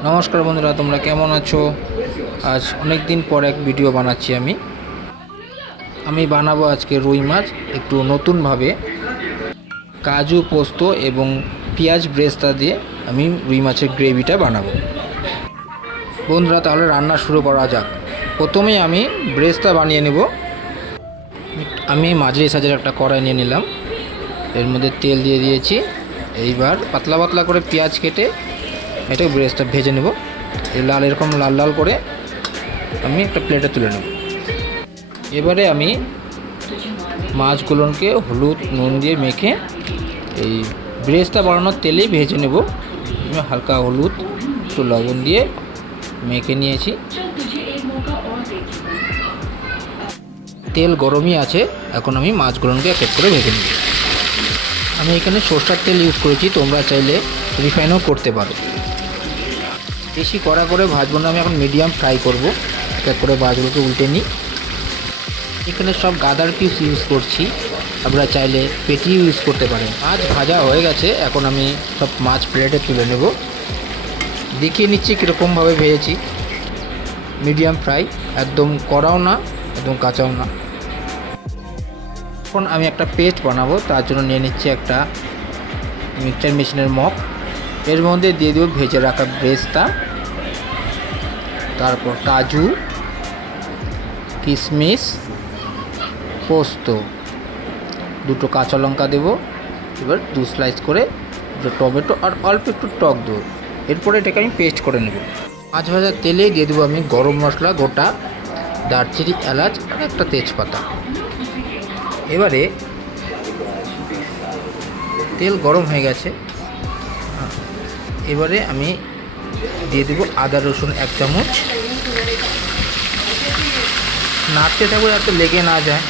নমস্কার বন্ধুরা, তোমরা কেমন আছো? আজ অনেক দিন পর এক ভিডিও বানাচ্ছি। আমি বানাবো আজকে রুই মাছ একটু নতুনভাবে। কাজু, পোস্ত এবং পেঁয়াজ ব্রেস্তা দিয়ে আমি রুই মাছের গ্রেভিটা বানাবো। বন্ধুরা, তাহলে রান্না শুরু করা যাক। প্রথমেই আমি ব্রেস্তা বানিয়ে নেব। আমি মাঝারি সাইজের একটা কড়াই নিয়ে নিলাম, এর মধ্যে তেল দিয়ে দিয়েছি। এইবার পাতলা পাতলা করে পেঁয়াজ কেটে এটা ব্রেস্তা ভেজে নেব। এরকম লাল লাল করে আমি একটা প্লেটে তুলে নেব। এবারে আমি মাছগুলোকে হলুদ নুন দিয়ে মেখে এই ব্রেস্তা বানানোর তেলেই ভেজে নেব। আমি হালকা হলুদ একটু লবণ দিয়ে মেখে নিয়েছি। তেল গরমই আছে, এখন আমি মাছগুলোকে এক এক করে ভেজে নেব। আমি এখানে সরষের তেল ইউজ করেছি, তোমরা চাইলে রিফাইনও করতে পারো। বেশি কড়া করে ভাজবো না, আমি এখন মিডিয়াম ফ্রাই করব। এক এক করে মাছগুলোকে উল্টে নিই। এখানে সব গাদার পিস ইউজ করছি, আপনারা চাইলে পেটি ইউজ করতে পারেন। মাছ ভাজা হয়ে গেছে, এখন আমি সব মাছ প্লেটে তুলে নেব। দেখিয়ে নিচ্ছি কীরকমভাবে ভেজেছি। মিডিয়াম ফ্রাই, একদম কড়াও না একদম কাঁচাও না। এখন আমি একটা পেস্ট বানাবো, তার জন্য নিয়ে নিচ্ছি একটা মিক্সচার মেশিনের মগ। এর মধ্যে দিয়ে দেবো ভেজে রাখা ব্রেস্তা, তারপর কাজু, কিশমিশ, পোস্ত, দুটো কাঁচা লঙ্কা দেবো। এবার 2 স্লাইস করে দুটো টমেটো আর অল্প একটু টক দেবো। এরপরে এটাকে আমি পেস্ট করে নেব। মাছ ভাজার তেলেই দিয়ে দেবো আমি গরম মশলা গোটা, দারচিনি, এলাচ আর একটা তেজপাতা। এবারে তেল গরম হয়ে গেছে, এবারে আমি দিয়ে দেবো আদা রসুন 1 চামচ। নাড়তে থাকবো যাতে লেগে না যায়।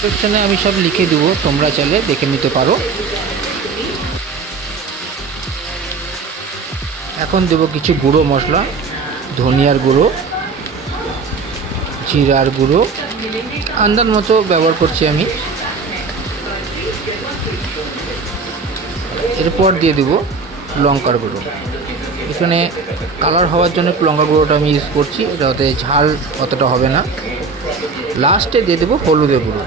সেকশনে আমি সব লিখে দেবো, তোমরা চাইলে দেখে নিতে পারো। এখন দেবো কিছু গুঁড়ো মশলা, ধনিয়ার গুঁড়ো, জিরার গুঁড়ো, আন্দাজ মতো ব্যবহার করছি আমি। এরপর দিয়ে দেবো লঙ্কার গুঁড়ো। এখানে কালার হওয়ার জন্য লঙ্কার গুঁড়োটা আমি ইউজ করছি, এটাতে ঝাল অতটা হবে না। লাস্টে দিয়ে দেবো হলুদের গুঁড়ো।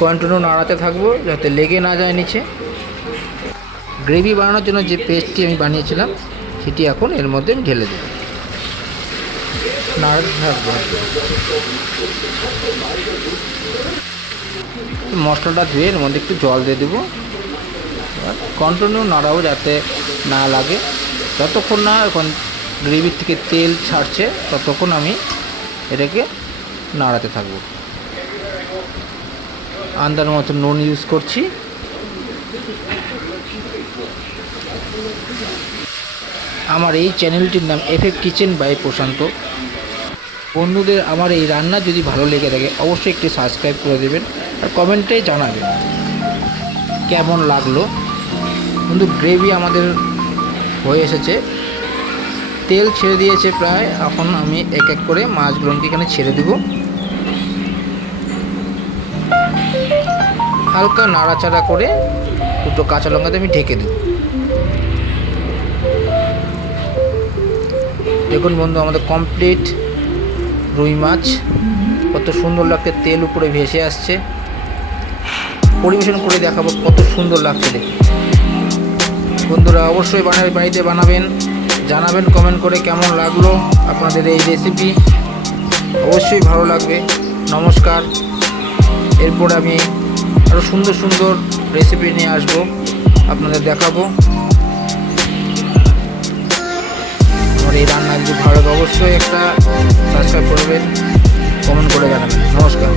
কন্টিনিউ নাড়াতে থাকবো যাতে লেগে না যায় নিচে। গ্রেভি বানানোর জন্য যে পেস্টটি আমি বানিয়েছিলাম সেটি এখন এর মধ্যে ঢেলে দেবো, নাড়াতে থাকবো। মশলাটা ধুয়ে এর মধ্যে একটু জল দিয়ে দেবো। কন্টিনিউ নাড়াবো যাতে না লাগে। যতক্ষণ না এখন গ্রেভির থেকে তেল ছাড়ছে ততক্ষণ আমি এটাকে নাড়াতে থাকবো। আন্দাজ মতো নুন ইউজ করছি। আমার এই চ্যানেলটির নাম এফএফ কিচেন বাই প্রশান্ত। বন্ধুদের আমার এই রান্না যদি ভালো লেগে থাকে অবশ্যই একটি সাবস্ক্রাইব করে দেবেন আর কমেন্টে জানাবেন কেমন লাগলো। কিন্তু গ্রেভি আমাদের হয়ে এসেছে, তেল ছেড়ে দিয়েছে প্রায়। এখন আমি এক এক করে মাছগুলোকে এখানে ছেড়ে দেব। হালকা নাড়াচাড়া করে দুটো কাঁচা লঙ্কাতে আমি ঢেকে দেব। দেখুন বন্ধু, আমাদের কমপ্লিট রুই মাছ। কত সুন্দর লাগছে, তেল উপরে ভেসে আসছে। পরিবেশন করে দেখাবো কত সুন্দর লাগছে দেখে। বন্ধুরা অবশ্যই বাড়িতে বানাবেন, জানাবেন কমেন্ট করে কেমন লাগলো আপনাদের এই রেসিপি। অবশ্যই ভালো লাগবে। নমস্কার। এরপর আমি আরও সুন্দর সুন্দর রেসিপি নিয়ে আসবো, আপনাদের দেখাবো। আমার এই রান্না যদি ভালো লাগে অবশ্যই একটা সাবস্ক্রাইব করবেন, কমেন্ট করে জানাবেন। নমস্কার।